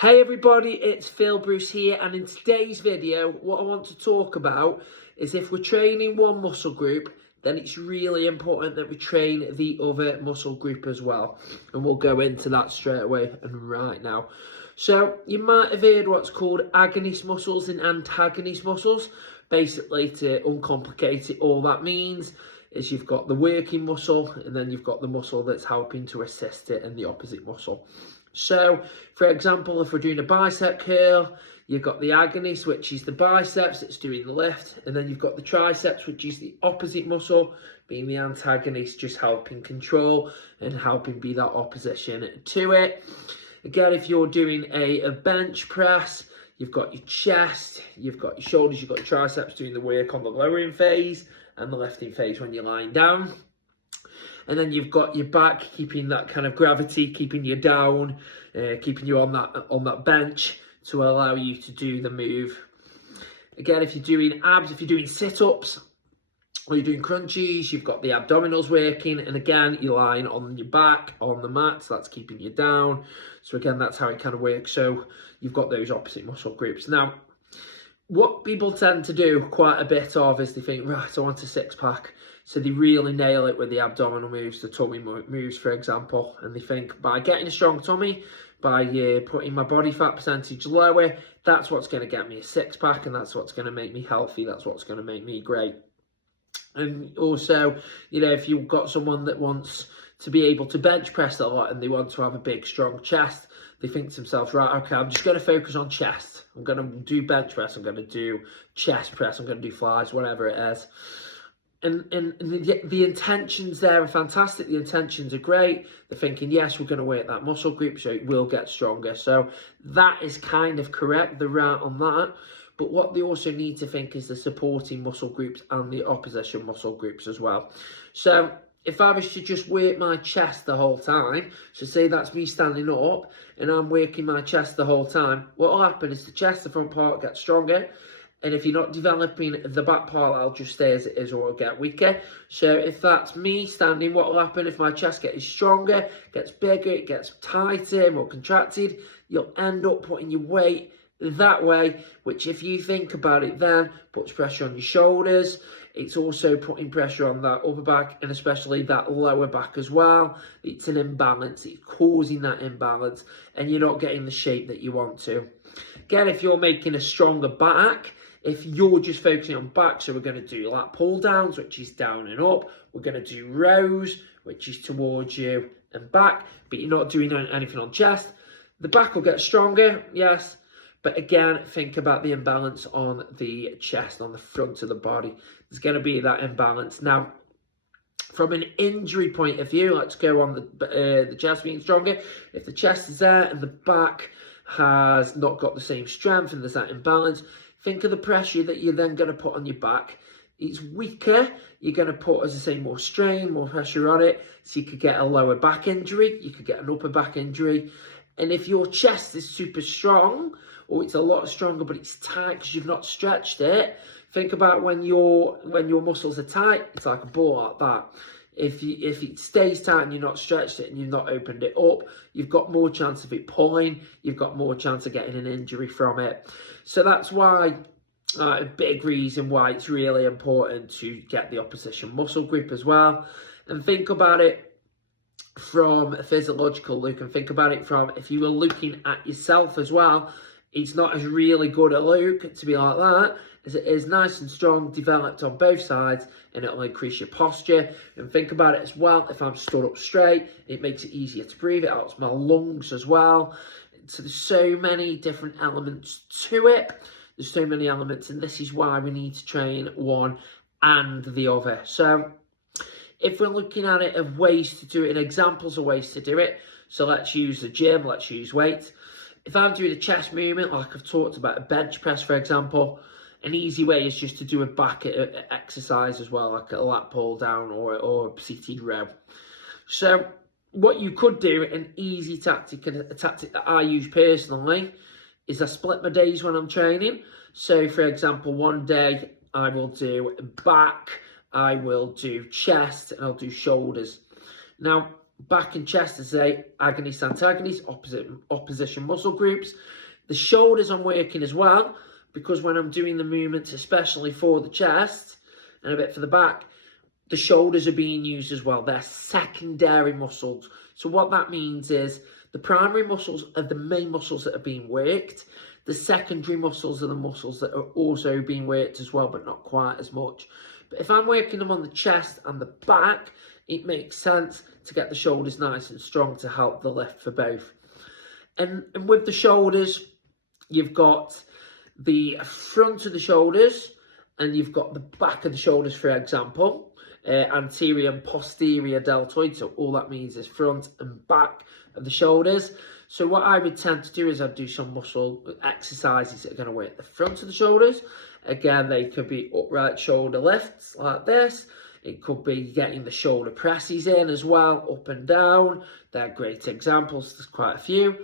Hey everybody, it's Phil Bruce here, and in today's video what I want to talk about is if we're training one muscle group, then it's really important that we train the other muscle group as well, and we'll go into that straight away and right now. So you might have heard what's called agonist muscles and antagonist muscles. Basically, to uncomplicate it, all that means is you've got the working muscle and then you've got the muscle that's helping to assist it, and the opposite muscle. So, for example, if we're doing a bicep curl, you've got the agonist, which is the biceps, it's doing the lift, and then you've got the triceps, which is the opposite muscle, being the antagonist, just helping control and helping be that opposition to it. Again, if you're doing a bench press, you've got your chest, you've got your shoulders, you've got your triceps doing the work on the lowering phase and the lifting phase when you're lying down. And then you've got your back, keeping that kind of gravity, keeping you down, keeping you on that bench to allow you to do the move. Again, if you're doing abs, if you're doing sit-ups, or you're doing crunchies, you've got the abdominals working, and again, you're lying on your back on the mat, so that's keeping you down. So again, that's how it kind of works. So you've got those opposite muscle groups. Now, what people tend to do quite a bit of is they think, right, I want a six-pack. So they really nail it with the abdominal moves, the tummy moves, for example. And they think, by getting a strong tummy, by putting my body fat percentage lower, that's what's going to get me a six-pack, and that's what's going to make me healthy, that's what's going to make me great. And also, you know, if you've got someone that wants to be able to bench press a lot and they want to have a big, strong chest, they think to themselves, right, okay, I'm just going to focus on chest. I'm going to do bench press, I'm going to do chest press, I'm going to do flies, whatever it is. And the intentions there are fantastic. The intentions are great. They're thinking, yes, we're going to work that muscle group, so it will get stronger. So that is kind of correct. They're right on that. But what they also need to think is the supporting muscle groups and the opposition muscle groups as well. So if I was to just work my chest the whole time, so say that's me standing up and I'm working my chest the whole time, what will happen is the chest, the front part, gets stronger. And if you're not developing the back part, that'll just stay as it is, or it'll get weaker. So if that's me standing, what will happen if my chest gets stronger, gets bigger, it gets tighter, more contracted, you'll end up putting your weight that way, which if you think about it then, puts pressure on your shoulders. It's also putting pressure on that upper back and especially that lower back as well. It's an imbalance, it's causing that imbalance, and you're not getting the shape that you want to. Again, if you're making a stronger back, if you're just focusing on back, so we're going to do lat pull downs, which is down and up. We're going to do rows, which is towards you and back, but you're not doing anything on chest. The back will get stronger, yes, but again, think about the imbalance on the chest, on the front of the body. There's going to be that imbalance. Now, from an injury point of view, let's go on the chest being stronger. If the chest is there and the back has not got the same strength and there's that imbalance, think of the pressure that you're then going to put on your back. It's weaker. You're going to put, as I say, more strain, more pressure on it. So you could get a lower back injury. You could get an upper back injury. And if your chest is super strong, or it's a lot stronger, but it's tight because you've not stretched it, think about when your muscles are tight, it's like a ball like that. If it stays tight and you've not stretched it and you've not opened it up, you've got more chance of it pulling, you've got more chance of getting an injury from it. So that's why, a big reason why it's really important to get the opposition muscle group as well. And think about it from a physiological look, and think about it from, if you were looking at yourself as well, it's not as really good a look to be like that, as it is nice and strong, developed on both sides, and it'll increase your posture. And think about it as well, if I'm stood up straight, it makes it easier to breathe, it helps my lungs as well. So there's so many different elements to it. There's so many elements, and this is why we need to train one and the other. So if we're looking at it of ways to do it, and examples of ways to do it, so let's use the gym, let's use weights. If I'm doing a chest movement, like I've talked about a bench press, for example, an easy way is just to do a back exercise as well, like a lat pull down or a seated row. So what you could do, an easy tactic, and a tactic that I use personally, is I split my days when I'm training. So for example, one day I will do back, I will do chest, and I'll do shoulders. Now, Back and chest, as I say, agonists, antagonists, opposition muscle groups. The shoulders I'm working as well, because when I'm doing the movements, especially for the chest and a bit for the back, the shoulders are being used as well. They're secondary muscles. So what that means is the primary muscles are the main muscles that are being worked. The secondary muscles are the muscles that are also being worked as well, but not quite as much. But if I'm working them on the chest and the back, it makes sense to get the shoulders nice and strong to help the lift for both. And with the shoulders, you've got the front of the shoulders and you've got the back of the shoulders, for example. Anterior and posterior deltoid, so all that means is front and back of the shoulders. So what I would tend to do is I'd do some muscle exercises that are going to work the front of the shoulders. Again, they could be upright shoulder lifts like this. It could be getting the shoulder presses in as well, up and down. They're great examples, there's quite a few.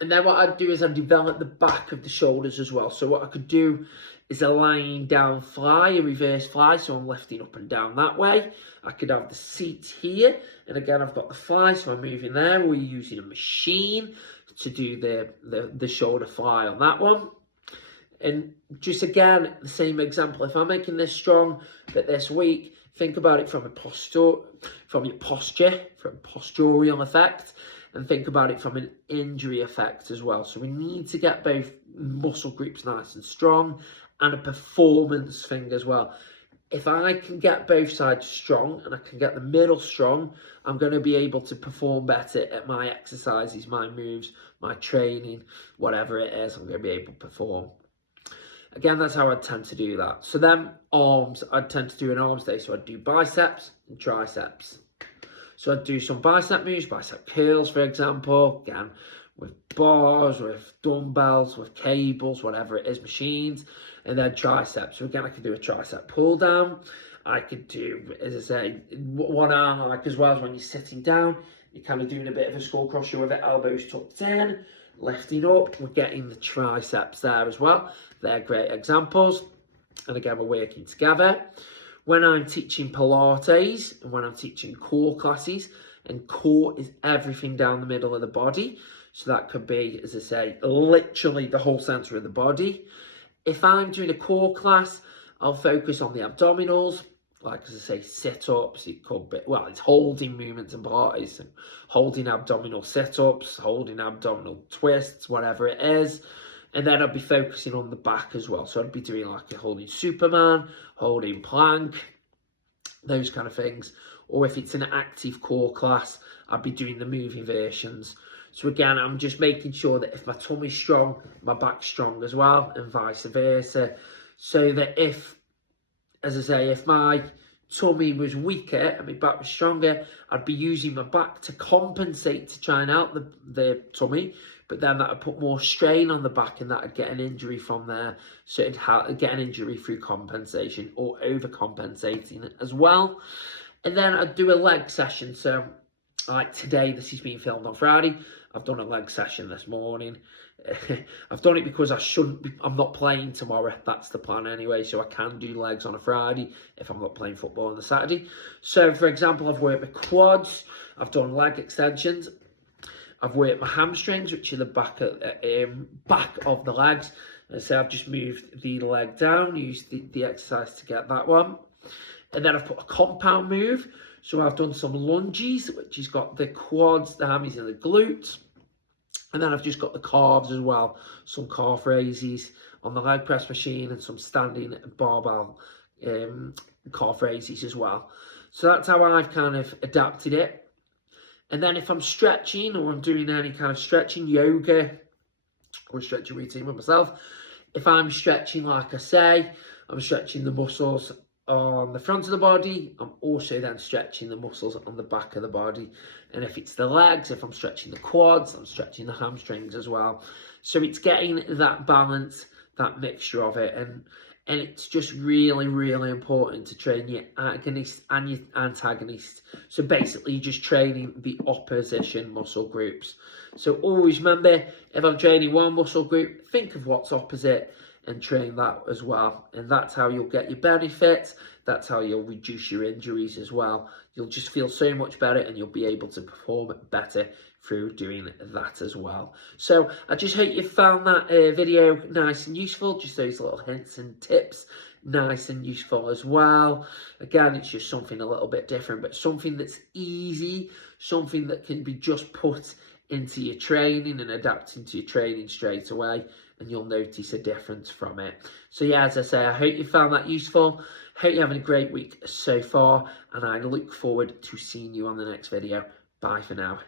And then what I'd do is I'd develop the back of the shoulders as well. So what I could do is a lying down fly, a reverse fly, so I'm lifting up and down that way. I could have the seat here, and again I've got the fly, so I'm moving there. We're using a machine to do the shoulder fly on that one. And just again, the same example, if I'm making this strong but this weak, think about it from your posture, from postural effect, and think about it from an injury effect as well. So we need to get both muscle groups nice and strong, and a performance thing as well. If I can get both sides strong and I can get the middle strong, I'm going to be able to perform better at my exercises, my moves, my training, whatever it is, I'm going to be able to perform. Again, that's how I tend to do that. So then arms, I'd tend to do an arms day. So I'd do biceps and triceps. So I'd do some bicep moves, bicep curls, for example, again, with bars, with dumbbells, with cables, whatever it is, machines, and then triceps. So again, I could do a tricep pull down. I could do, as I say, one arm, like as well as when you're sitting down, you're kind of doing a bit of a skull crusher with the elbows tucked in, lifting up. We're getting the triceps there as well. They're great examples. And again, we're working together. When I'm teaching Pilates and when I'm teaching core classes, and core is everything down the middle of the body. So that could be, as I say, literally the whole center of the body. If I'm doing a core class, I'll focus on the abdominals, like as I say, sit-ups. It could be, well, it's holding movements in Pilates, and holding abdominal sit-ups, holding abdominal twists, whatever it is. And then I'd be focusing on the back as well. So I'd be doing like a holding Superman, holding plank, those kind of things. Or if it's an active core class, I'd be doing the moving versions. So again, I'm just making sure that if my tummy's strong, my back's strong as well, and vice versa. So that if, as I say, if my tummy was weaker and my back was stronger, I'd be using my back to compensate to try and out the tummy, but then that would put more strain on the back and that would get an injury from there. So it'd get an injury through compensation or overcompensating as well. And then I'd do a leg session. So like today, this is being filmed on Friday. I've done a leg session this morning. I've done it because I'm not playing tomorrow. That's the plan anyway. So I can do legs on a Friday if I'm not playing football on the Saturday. So for example, I've worked my quads. I've done leg extensions. I've worked my hamstrings, which are the back of the legs. And so I've just moved the leg down, used the exercise to get that one. And then I've put a compound move. So I've done some lunges, which has got the quads, the hammies and the glutes. And then I've just got the calves as well. Some calf raises on the leg press machine and some standing barbell calf raises as well. So that's how I've kind of adapted it. And then if I'm stretching or I'm doing any kind of stretching, yoga or stretching routine with myself, if I'm stretching, like I say, I'm stretching the muscles on the front of the body, I'm also then stretching the muscles on the back of the body. And if it's the legs, if I'm stretching the quads, I'm stretching the hamstrings as well. So it's getting that balance, that mixture of it. And it's just really, really important to train your agonist and your antagonist. So basically, you're just training the opposition muscle groups. So always remember, if I'm training one muscle group, think of what's opposite. and train that as well. And that's how you'll get your benefits. That's how you'll reduce your injuries as well. You'll just feel so much better and you'll be able to perform better through doing that as well. So I just hope you found that video nice and useful, just those little hints and tips nice and useful as well. Again, it's just something a little bit different, but something that's easy, something that can be just put into your training and adapt into your training straight away, and you'll notice a difference from it. So yeah, as I say, I hope you found that useful. Hope you're having a great week so far, and I look forward to seeing you on the next video. Bye for now.